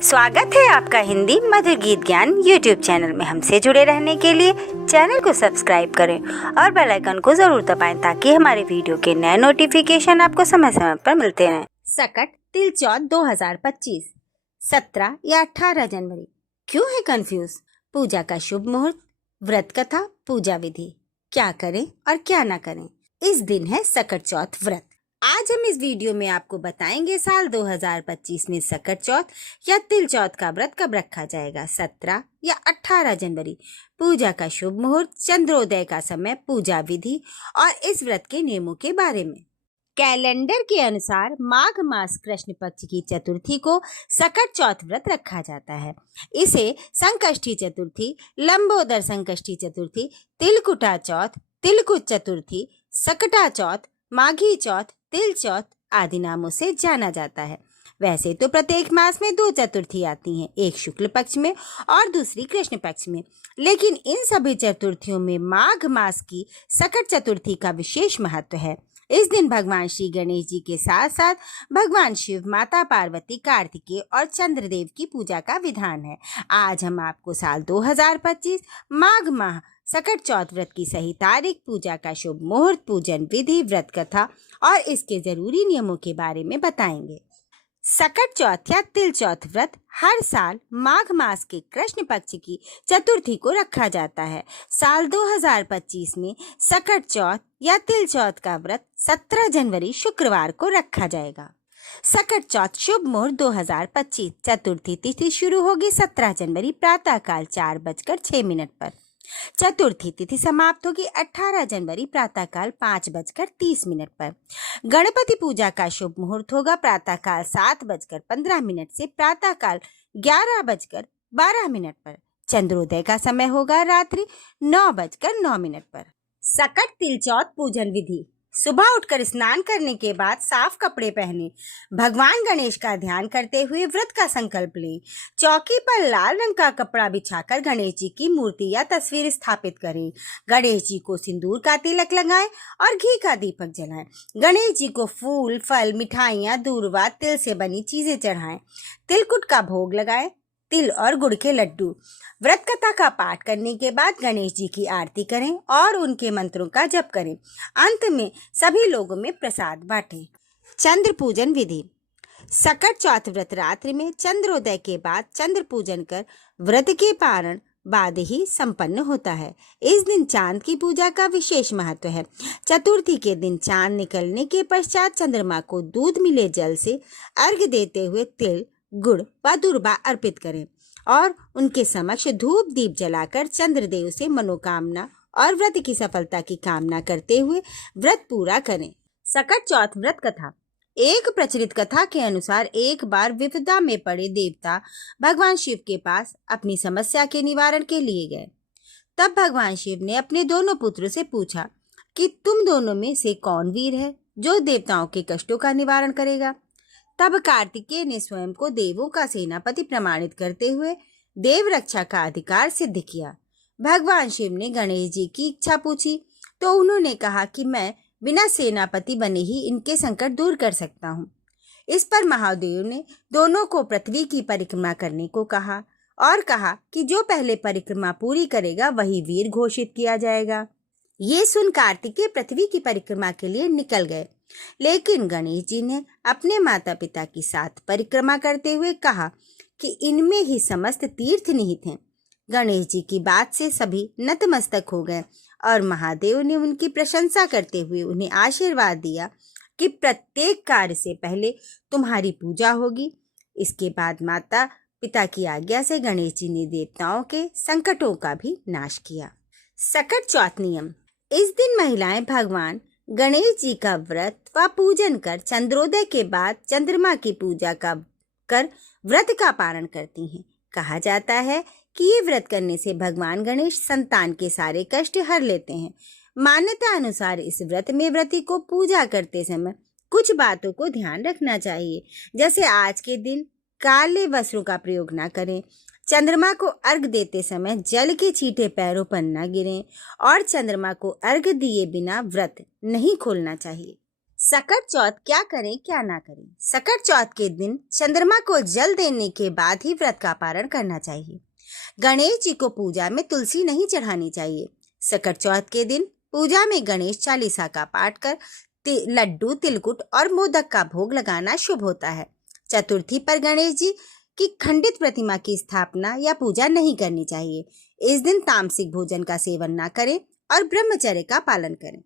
स्वागत है आपका हिंदी मधुर गीत ज्ञान यूट्यूब चैनल में। हमसे जुड़े रहने के लिए चैनल को सब्सक्राइब करें और बेल आइकन को जरूर दबाएं ताकि हमारे वीडियो के नए नोटिफिकेशन आपको समय समय पर मिलते रहें। सकट तिलचौथ 2025 17 या 18 जनवरी। क्यों है कंफ्यूज? पूजा का शुभ मुहूर्त, व्रत कथा, पूजा विधि, क्या करें और क्या ना करें। इस दिन है सकट चौथ व्रत। आज हम इस वीडियो में आपको बताएंगे साल 2025 में सकट चौथ या तिल चौथ का व्रत कब रखा जाएगा, 17 या 18 जनवरी। पूजा का शुभ मुहूर्त, चंद्रोदय का समय, पूजा विधि और इस व्रत के नियमों के बारे में। कैलेंडर के अनुसार माघ मास कृष्ण पक्ष की चतुर्थी को सकट चौथ व्रत रखा जाता है। इसे संकष्टी चतुर्थी, लंबोदर संकष्टी चतुर्थी, तिलकुटा चौथ, तिलकुट चतुर्थी, सकटा चौथ, माघी चौथ, तिल चौथ आदि नामों से जाना जाता है। वैसे तो प्रत्येक मास में 2 चतुर्थी आती हैं, एक शुक्ल पक्ष में और दूसरी कृष्ण पक्ष में, लेकिन इन सभी चतुर्थियों में माघ मास की सकट चतुर्थी का विशेष महत्व है। इस दिन भगवान श्री गणेश जी के साथ साथ भगवान शिव, माता पार्वती, कार्तिकेय और चंद्रदेव की पूजा का विधान है। आज हम आपको साल 2025 माघ माह सकट चौथ व्रत की सही तारीख, पूजा का शुभ मुहूर्त, पूजन विधि, व्रत कथा और इसके जरूरी नियमों के बारे में बताएंगे। सकट चौथ या तिल चौथ व्रत हर साल माघ मास के कृष्ण पक्ष की चतुर्थी को रखा जाता है। साल 2025 में सकट चौथ या तिल चौथ का व्रत 17 जनवरी शुक्रवार को रखा जाएगा। सकट चौथ शुभ मुहूर्त 2025, चतुर्थी तिथि शुरू होगी 17 जनवरी प्रातःकाल 4:06 पर। चतुर्थी तिथि समाप्त होगी 18 जनवरी प्रातःकाल 5:30 पर। गणपति पूजा का शुभ मुहूर्त होगा प्रातःकाल 7:15 से प्रातःकाल 11:12 पर। चंद्रोदय का समय होगा रात्रि 9:09 पर। सकट तिल चौथ पूजन विधि। सुबह उठकर स्नान करने के बाद साफ कपड़े पहने, भगवान गणेश का ध्यान करते हुए व्रत का संकल्प लें। चौकी पर लाल रंग का कपड़ा बिछाकर गणेश जी की मूर्ति या तस्वीर स्थापित करें। गणेश जी को सिंदूर का तिलक लगाएं और घी का दीपक जलाएं। गणेश जी को फूल, फल, मिठाइयाँ, दूर्वा, तिल से बनी चीजें चढ़ाएं। तिलकुट का भोग लगाएं, तिल और गुड़ के लड्डू। व्रत कथा का पाठ करने के बाद गणेश जी की आरती करें और उनके मंत्रों का जप करें। अंत में सभी लोगों में प्रसाद बांटें। चंद्र पूजन विधि। सकट चौथ व्रत रात्रि में चंद्रोदय के बाद चंद्र पूजन कर व्रत के पारण बाद ही संपन्न होता है। इस दिन चांद की पूजा का विशेष महत्व है। चतुर्थी के दिन चांद निकलने के पश्चात चंद्रमा को दूध मिले जल से अर्घ्य देते हुए तिल, गुड़ व दूर्वा अर्पित करें और उनके समक्ष धूप दीप जलाकर चंद्रदेव से मनोकामना और व्रत की सफलता की कामना करते हुए व्रत पूरा करें। सकट चौथ व्रत कथा। एक प्रचलित कथा के अनुसार एक बार विपदा में पड़े देवता भगवान शिव के पास अपनी समस्या के निवारण के लिए गए। तब भगवान शिव ने अपने दोनों पुत्रों से पूछा कि तुम दोनों में से कौन वीर है जो देवताओं के कष्टों का निवारण करेगा। तब कार्तिकेय ने स्वयं को देवों का सेनापति प्रमाणित करते हुए देव रक्षा का अधिकार सिद्ध किया। भगवान शिव ने गणेश जी की इच्छा पूछी तो उन्होंने कहा कि मैं बिना सेनापति बने ही इनके संकट दूर कर सकता हूँ। इस पर महादेव ने दोनों को पृथ्वी की परिक्रमा करने को कहा और कहा कि जो पहले परिक्रमा पूरी करेगा वही वीर घोषित किया जाएगा। ये सुन कार्तिकेय पृथ्वी की परिक्रमा के लिए निकल गए, लेकिन गणेश जी ने अपने माता पिता की साथ परिक्रमा करते हुए कहा कि इनमें ही समस्त तीर्थ निहित हैं। गणेश जी की बात से सभी नतमस्तक हो गए और महादेव ने उनकी प्रशंसा करते हुए उन्हें आशीर्वाद दिया कि प्रत्येक कार्य से पहले तुम्हारी पूजा होगी। इसके बाद माता पिता की आज्ञा से गणेश जी ने देवताओं के संकटों का भी नाश किया। सकट चौथ नियम। इस दिन महिलाएं भगवान गणेश जी का व्रत व पूजन कर चंद्रोदय के बाद चंद्रमा की पूजा कर व्रत का पारण करती हैं। कहा जाता है कि ये व्रत करने से भगवान गणेश संतान के सारे कष्ट हर लेते हैं। मान्यता अनुसार इस व्रत में व्रती को पूजा करते समय कुछ बातों को ध्यान रखना चाहिए, जैसे आज के दिन काले वस्त्रों का प्रयोग न करें, चंद्रमा को अर्घ्य देते समय जल के छींटे पैरों पर न गिरें और चंद्रमा को अर्घ्य दिए बिना व्रत नहीं खोलना चाहिए। सकट चौथ क्या करें क्या ना करें। सकट चौथ के दिन चंद्रमा को जल देने के बाद ही व्रत का पारण करना चाहिए। गणेश जी को पूजा में तुलसी नहीं चढ़ानी चाहिए। सकट चौथ के दिन पूजा में गणेश चालीसा का पाठ कर लड्डू, तिलकुट और मोदक का भोग लगाना शुभ होता है। चतुर्थी पर गणेश जी की खंडित प्रतिमा की स्थापना या पूजा नहीं करनी चाहिए। इस दिन तामसिक भोजन का सेवन न करें और ब्रह्मचर्य का पालन करें।